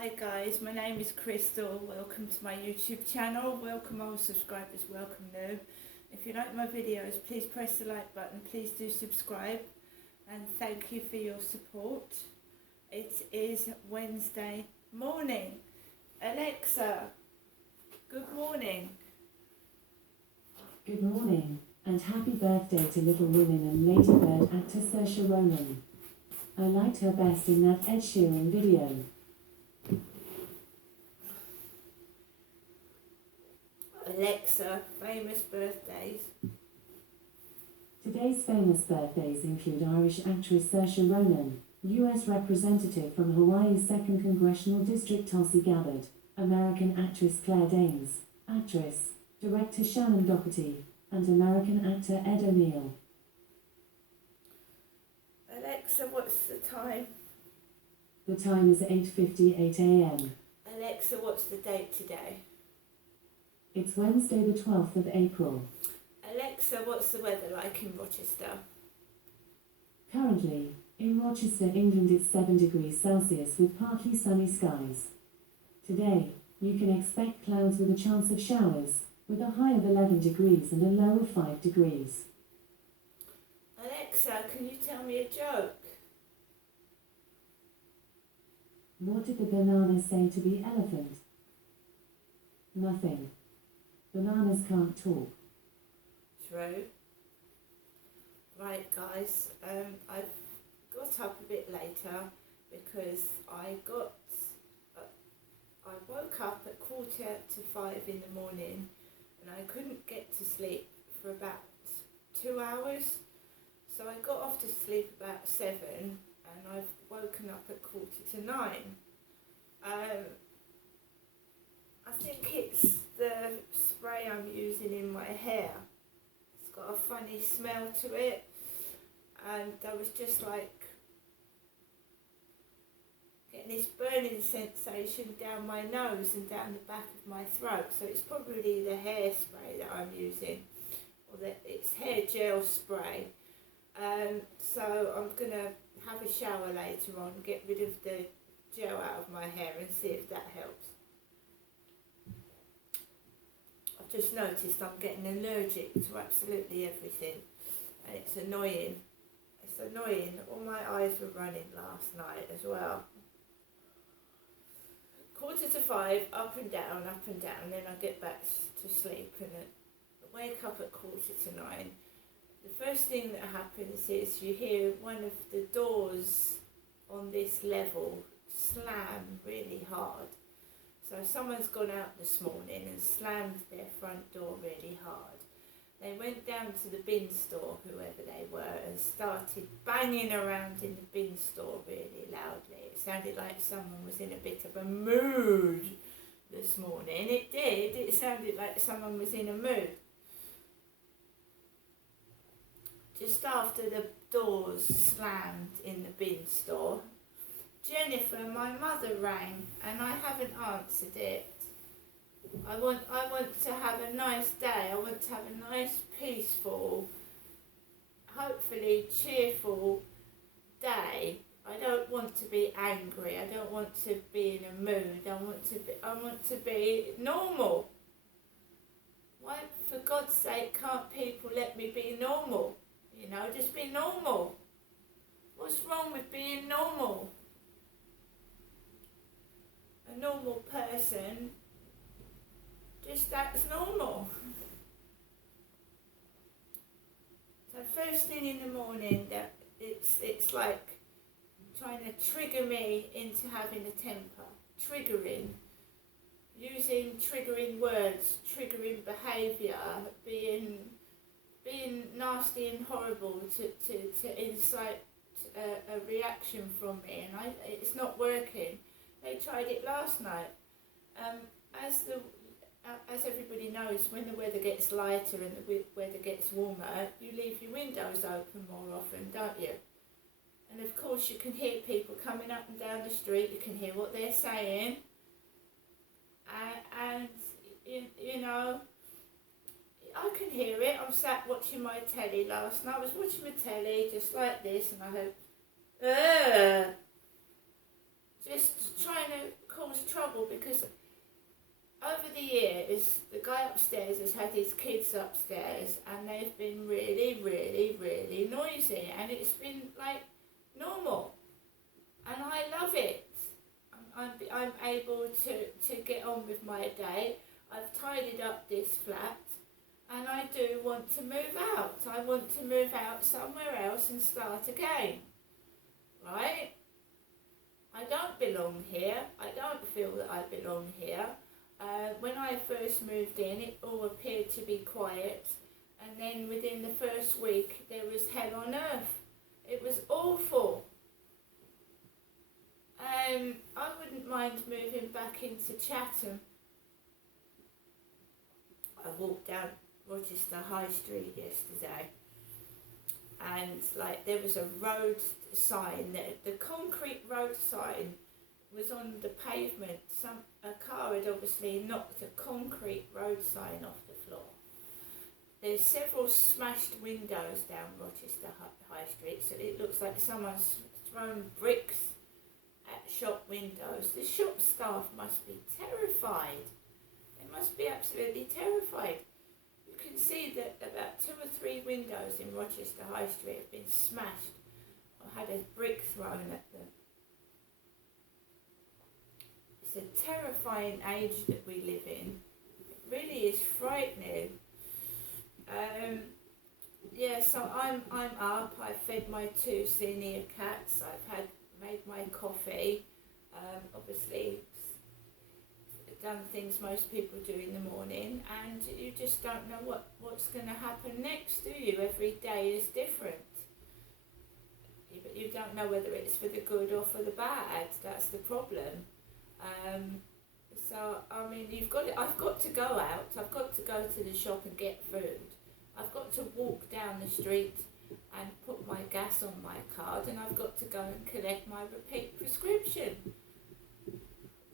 Hi guys, my name is Crystal. Welcome to my YouTube channel. Welcome old subscribers, welcome new. If you like my videos, please press the like button. Please do subscribe and thank you for your support. It is Wednesday morning. Alexa, good morning. Good morning, and happy birthday to Little Women and Lady Bird actor Saoirse Ronan. I liked her best in that Ed Sheeran video. Alexa, famous birthdays. Today's famous birthdays include Irish actress Saoirse Ronan, U.S. Representative from Hawaii's 2nd Congressional District Tulsi Gabbard, American actress Claire Danes, actress, director Shannon Doherty, and American actor Ed O'Neill. Alexa, what's the time? The time is 8:58 a.m. Alexa, what's the date today? It's Wednesday the 12th of April. Alexa, what's the weather like in Rochester? Currently, in Rochester, England, it's 7 degrees Celsius with partly sunny skies. Today, you can expect clouds with a chance of showers, with a high of 11 degrees and a low of 5 degrees. Alexa, can you tell me a joke? What did the banana say to the elephant? Nothing. Bananas can't talk. True. Right guys, I got up a bit later because I woke up at 4:45 in the morning and I couldn't get to sleep for about 2 hours. So I got off to sleep about 7 and I've woken up at 8:45. I think it's the spray I'm using in my hair. It's got a funny smell to it and I was just like getting this burning sensation down my nose and down the back of my throat, so it's probably the hairspray that I'm using, or that it's hair gel spray. So I'm going to have a shower later on, get rid of the gel out of my hair and see if that helps. I've just noticed I'm getting allergic to absolutely everything and it's annoying. It's annoying. All my eyes were running last night as well. 4:45, up and down, then I get back to sleep and I wake up at 8:45. The first thing that happens is you hear one of the doors on this level slam really hard. So someone's gone out this morning and slammed their front door really hard. They went down to the bin store, whoever they were, and started banging around in the bin store really loudly. It sounded like someone was in a bit of a mood this morning. It did. It sounded like someone was in a mood. Just after the doors slammed in the bin store, Jennifer, my mother, rang and I haven't answered it. I want to have a nice day. I want to have a nice, peaceful, hopefully cheerful day. I don't want to be angry. I don't want to be in a mood. I want to be normal. Why, for God's sake, can't people let me be normal? You know, just be normal. What's wrong with being normal? A normal person just acts normal. So first thing in the morning, that it's like trying to trigger me into having a temper. Using triggering words, triggering behaviour, being nasty and horrible to incite a reaction from me, and it's not working. They tried it last night. As everybody knows, when the weather gets lighter and the weather gets warmer, you leave your windows open more often, don't you? And of course you can hear people coming up and down the street, you can hear what they're saying, and you know, I can hear it. I'm sat watching my telly last night. I was watching my telly just like this and I heard, just trying to cause cause trouble because over the years, the guy upstairs has had his kids upstairs and they've been really, really, really noisy, and it's been like normal. And I love it. I'm able to get on with my day. I've tidied up this flat and I do want to move out. I want to move out somewhere else and start again. Right? I don't belong here. I don't feel that I belong here. When I first moved in, it all appeared to be quiet, and then within the first week there was hell on earth. It was awful. I wouldn't mind moving back into Chatham. I walked down Rochester High Street yesterday, and like there was a road sign, the concrete road sign was on the pavement. A car had obviously knocked a concrete road sign off the floor. There's several smashed windows down Rochester High Street, so it looks like someone's thrown bricks at shop windows. The shop staff must be terrified. They must be absolutely terrified. You can see that about 2 or 3 windows in Rochester High Street have been smashed or had a brick thrown at them. It's a terrifying age that we live in. It really is frightening. So I'm up. I fed my 2 senior cats. I've made my coffee. Obviously done things most people do in the morning, and you just don't know what's going to happen next, do you? Every day is different. But you don't know whether it's for the good or for the bad. That's the problem. So I mean, I've got to go out. I've got to go to the shop and get food. I've got to walk down the street and put my gas on my card, and I've got to go and collect my repeat prescription.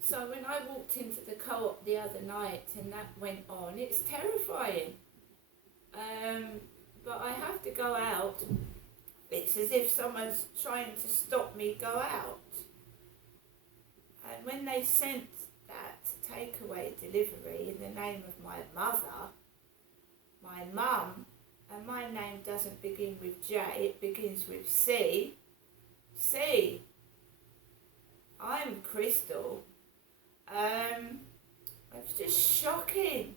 So when I walked into the co-op the other night and that went on, it's terrifying. But I have to go out. It's as if someone's trying to stop me go out. And when they sent that takeaway delivery in the name of my mother, my mum, and my name doesn't begin with J, it begins with C. C. I'm Crystal. It was just shocking.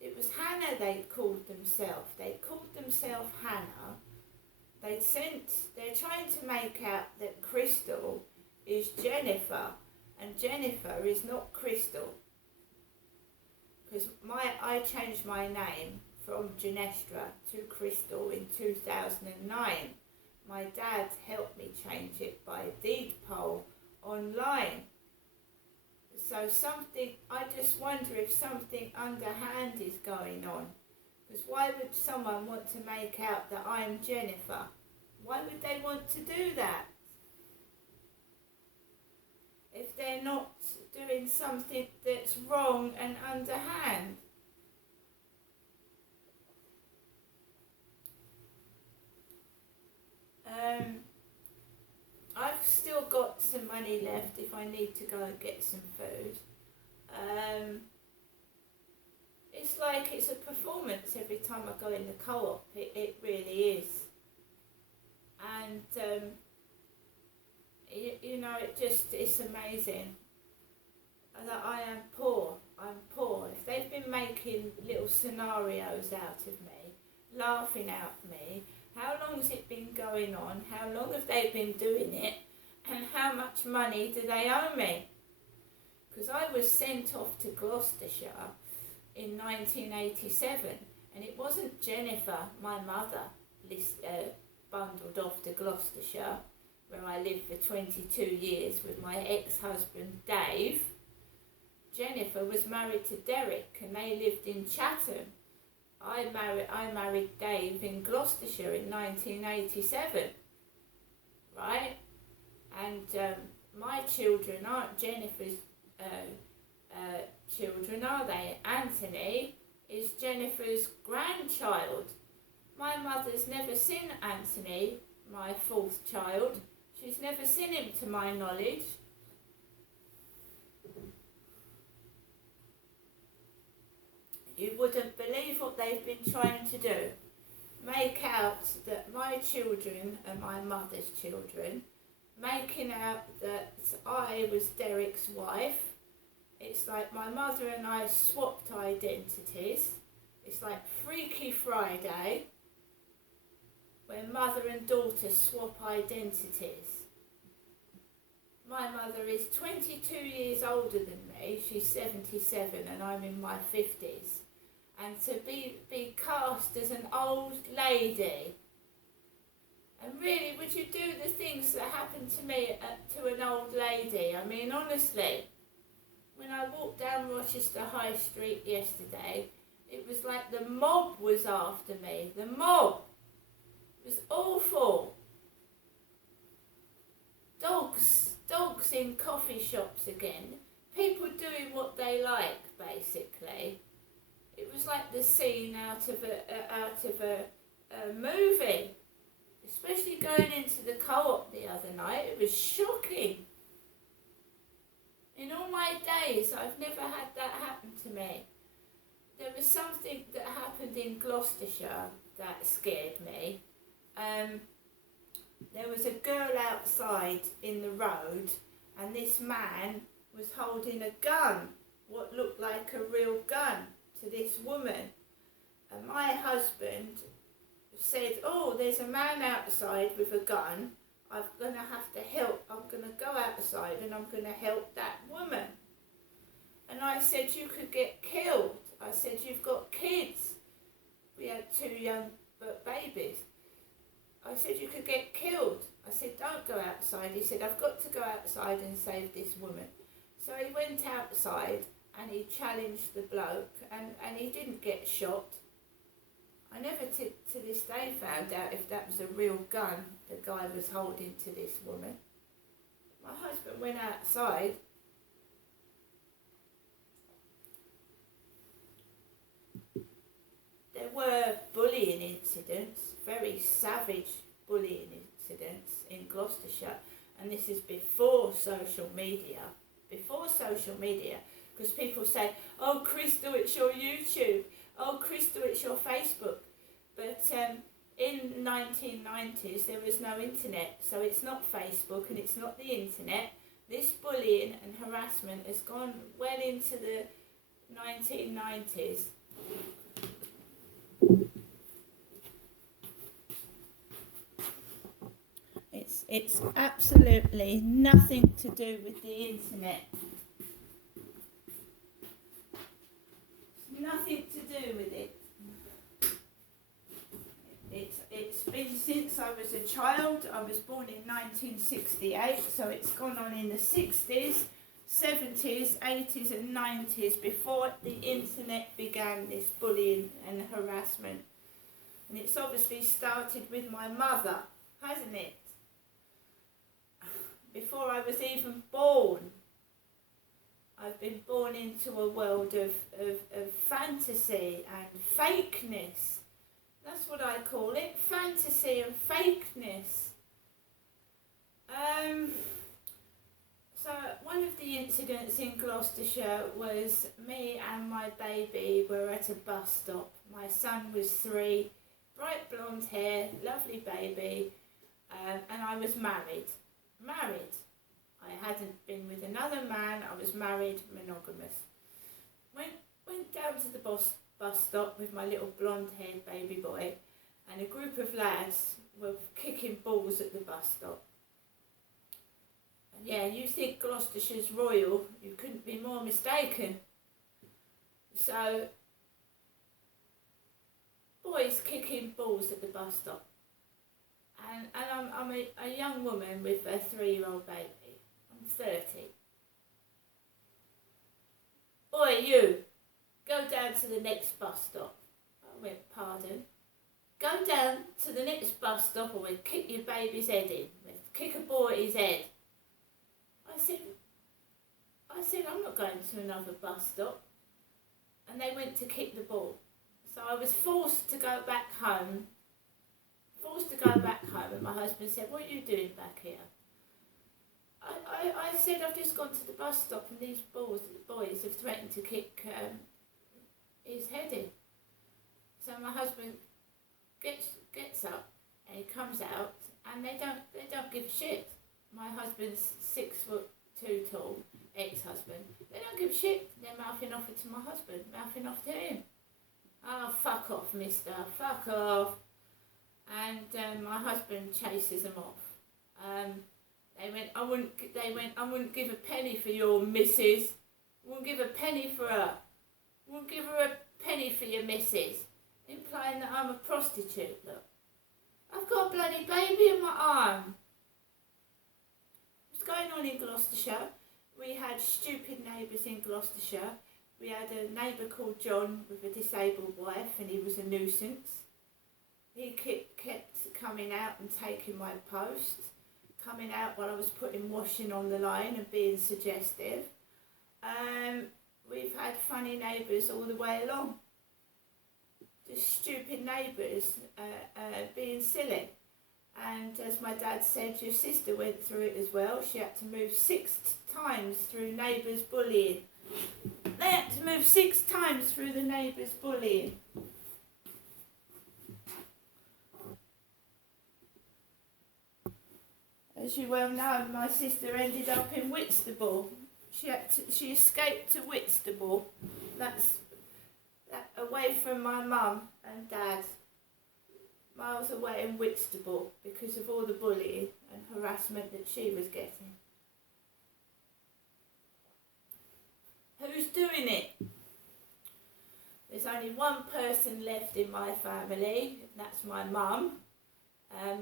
It was Hannah they'd called themselves. They'd called themselves Hannah. They're trying to make out that Crystal is Jennifer, and Jennifer is not Crystal. Because I changed my name from Genestra to Crystal in 2009. My dad helped me change it by deed poll online. So I just wonder if something underhand is going on. Because why would someone want to make out that I'm Jennifer? Why would they want to do that? If they're not doing something that's wrong and underhand. I've still got some money left if I need to go and get some food. It's like it's a performance every time I go in the co-op. It really is. And it's amazing that I am poor. I'm poor. If they've been making little scenarios out of me, laughing at me, how long has it been going on? How long have they been doing it? And how much money do they owe me? Because I was sent off to Gloucestershire in 1987, and it wasn't Jennifer, my mother, bundled off to Gloucestershire, where I lived for 22 years with my ex-husband Dave. Jennifer was married to Derek, and they lived in Chatham. I married Dave in Gloucestershire in 1987, right? And my children aren't Jennifer's children, are they? Anthony is Jennifer's grandchild. My mother's never seen Anthony, my 4th child. She's never seen him to my knowledge. You wouldn't believe what they've been trying to do. Make out that my children are my mother's children, making out that I was Derek's wife. It's like my mother and I swapped identities. It's like Freaky Friday, where mother and daughter swap identities. My mother is 22 years older than me. She's 77 and I'm in my 50s. And to be cast as an old lady. And really, would you do the things that happened to me to an old lady? I mean, honestly, when I walked down Rochester High Street yesterday, it was like the mob was after me. The mob. It was awful. Dogs in coffee shops again. People doing what they like, basically. It was like the scene out of a movie. Especially going into the Co-op the other night. It was shocking. In all my days, I've never had that happen to me. There was something that happened in Gloucestershire that scared me. There was a girl outside in the road and this man was holding a gun, what looked like a real gun, to this woman. And my husband said, oh, there's a man outside with a gun. I'm going to have to help. I'm going to go outside and I'm going to help that woman. And I said, you could get killed. I said, you've got kids. We had 2 young babies. I said, you could get killed. I said, don't go outside. He said, I've got to go outside and save this woman. So he went outside and he challenged the bloke and he didn't get shot. I never to this day found out if that was a real gun the guy was holding to this woman. My husband went outside. There were bullying incidents, very savage bullying incidents in Gloucestershire, and this is before social media. Because people say, oh Crystal, it's your YouTube. Oh Crystal, it's your Facebook. But in the 1990s there was no internet, so it's not Facebook and it's not the internet. This bullying and harassment has gone well into the 1990s. It's absolutely nothing to do with the internet. Nothing to do with it. It's been since I was a child. I was born in 1968, so it's gone on in the 60s, 70s, 80s and 90s before the internet began this bullying and harassment. And it's obviously started with my mother, hasn't it? Before I was even born. I've been born into a world of fantasy and fakeness. That's what I call it, fantasy and fakeness. So one of the incidents in Gloucestershire was me and my baby were at a bus stop. My son was 3, bright blonde hair, lovely baby, and I was married. I hadn't been with another man, I was married, monogamous. Went down to the bus stop with my little blonde haired baby boy, and a group of lads were kicking balls at the bus stop. And yeah, you think Gloucestershire's royal, you couldn't be more mistaken. So, boys kicking balls at the bus stop. And I'm a young woman with a 3-year-old baby. I'm 30. Boy, you, go down to the next bus stop. I went, pardon? Go down to the next bus stop or we'll kick your baby's head in. We'll kick a boy at his head. I said, I'm not going to another bus stop. And they went to kick the ball. So I was forced to go back home. And my husband said, what are you doing back here? I I said I've just gone to the bus stop and these boys have threatened to kick his head in. So my husband gets up and he comes out and they don't give a shit. My husband's 6'2" tall, ex-husband. They don't give a shit. They're mouthing off to my husband, mouthing off to him. Oh, fuck off, mister, fuck off. And my husband chases them off. They went, I wouldn't give a penny for your missus. Wouldn't give a penny for her. Wouldn't give her a penny for your missus. Implying that I'm a prostitute, look. I've got a bloody baby in my arm. What's going on in Gloucestershire? We had stupid neighbours in Gloucestershire. We had a neighbour called John with a disabled wife and he was a nuisance. He kept coming out and taking my post, coming out while I was putting washing on the line and being suggestive. We've had funny neighbours all the way along. Just stupid neighbours being silly. And as my dad said, your sister went through it as well. She had to move 6 times through neighbours bullying. They had to move 6 times through the neighbours bullying. As you well know, my sister ended up in Whitstable. She escaped to Whitstable. That's away from my mum and dad. Miles away in Whitstable because of all the bullying and harassment that she was getting. Who's doing it? There's only one person left in my family, and that's my mum.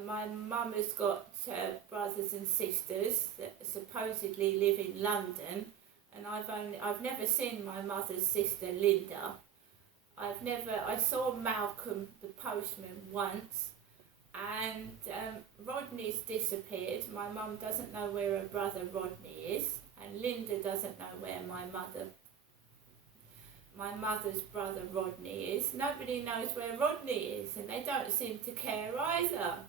My mum has got brothers and sisters that supposedly live in London, and I've never seen my mother's sister Linda. I saw Malcolm the postman once, and Rodney's disappeared. My mum doesn't know where her brother Rodney is, and Linda doesn't know where my mother's brother Rodney is. Nobody knows where Rodney is, and they don't seem to care either.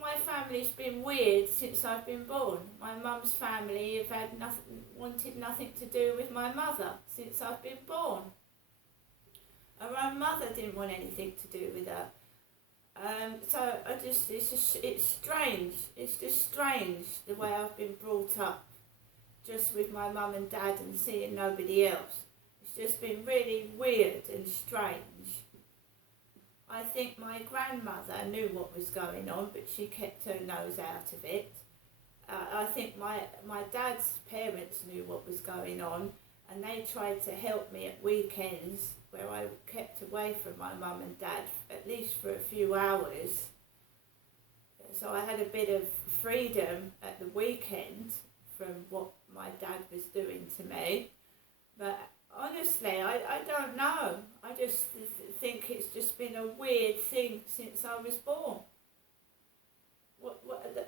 My family's been weird since I've been born. My mum's family have had wanted nothing to do with my mother since I've been born. Her own mother didn't want anything to do with her. It's strange. It's just strange the way I've been brought up, just with my mum and dad and seeing nobody else. It's just been really weird and strange. I think my grandmother knew what was going on, but she kept her nose out of it. I think my dad's parents knew what was going on, and they tried to help me at weekends where I kept away from my mum and dad, at least for a few hours. So I had a bit of freedom at the weekend from what my dad was doing to me. But honestly, I don't know. I just think it's just been a weird thing since I was born.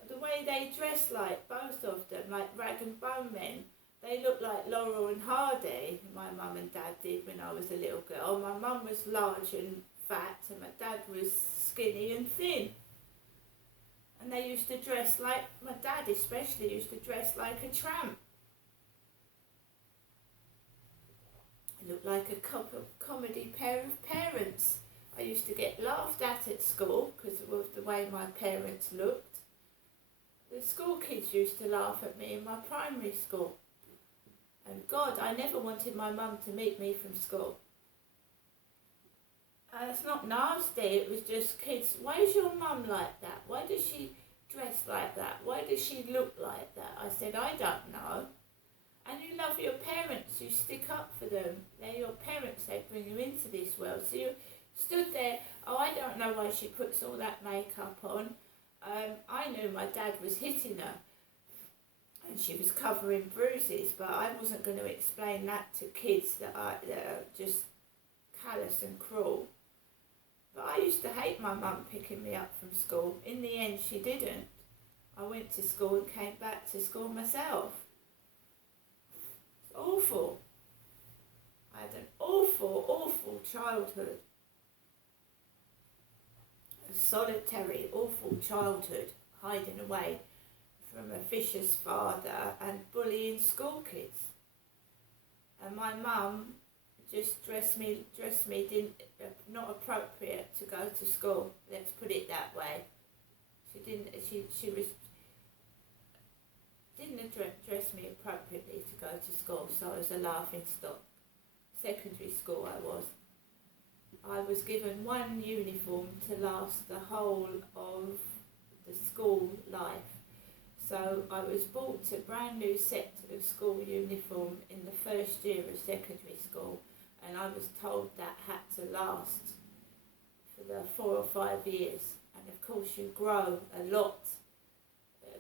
The way they dress, like both of them, like rag and bone men. They look like Laurel and Hardy, my mum and dad did when I was a little girl. My mum was large and fat and my dad was skinny and thin. And they used to dress like, my dad especially used to dress like a tramp. I looked like a comedy pair of parents. I used to get laughed at school because of the way my parents looked. The school kids used to laugh at me in my primary school. And God, I never wanted my mum to meet me from school. It's not nasty, it was just kids. Why is your mum like that? Why does she dress like that? Why does she look like that? I said, I don't know. And you love your parents, you stick up for them. They're your parents, they bring you into this world. So you stood there, oh, I don't know why she puts all that makeup on. I knew my dad was hitting her and she was covering bruises, but I wasn't going to explain that to kids that are just callous and cruel. But I used to hate my mum picking me up from school. In the end, she didn't. I went to school and came back to school myself. It's awful. I had an awful, awful childhood. solitary, awful childhood, hiding away from a vicious father and bullying school kids. And my mum just dressed me not appropriate to go to school. Let's put it that way. Didn't dress me appropriately to go to school, so I was a laughing stock. Secondary school I was given one uniform to last the whole of the school life. So I was bought a brand new set of school uniform in the first year of secondary school, and I was told that had to last for the 4 or 5 years. And of course you grow a lot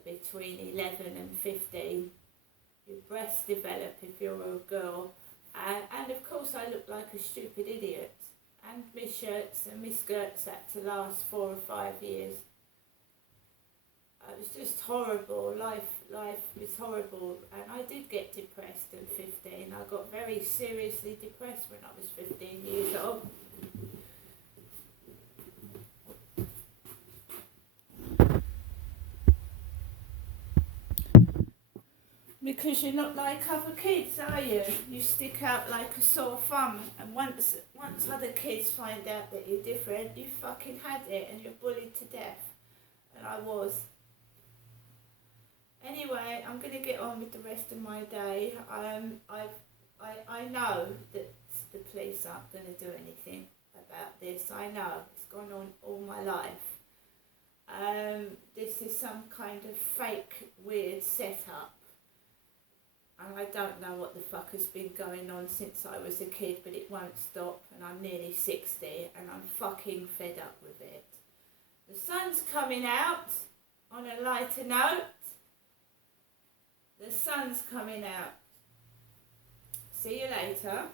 between 11 and 15. Your breasts develop if you're a girl, and of course I looked like a stupid idiot. And my shirts and my skirts had to last 4 or 5 years. It was just horrible. Life was horrible, and I did get depressed at 15. I got very seriously depressed when I was 15 years old. Because you're not like other kids, are you? You stick out like a sore thumb, and once other kids find out that you're different, you fucking had it and you're bullied to death. And I was. Anyway, I'm going to get on with the rest of my day. I know that the police aren't going to do anything about this. I know. It's gone on all my life. This is some kind of fake, weird setup. And I don't know what the fuck has been going on since I was a kid, but it won't stop, and I'm nearly 60, and I'm fucking fed up with it. The sun's coming out, on a lighter note. The sun's coming out. See you later.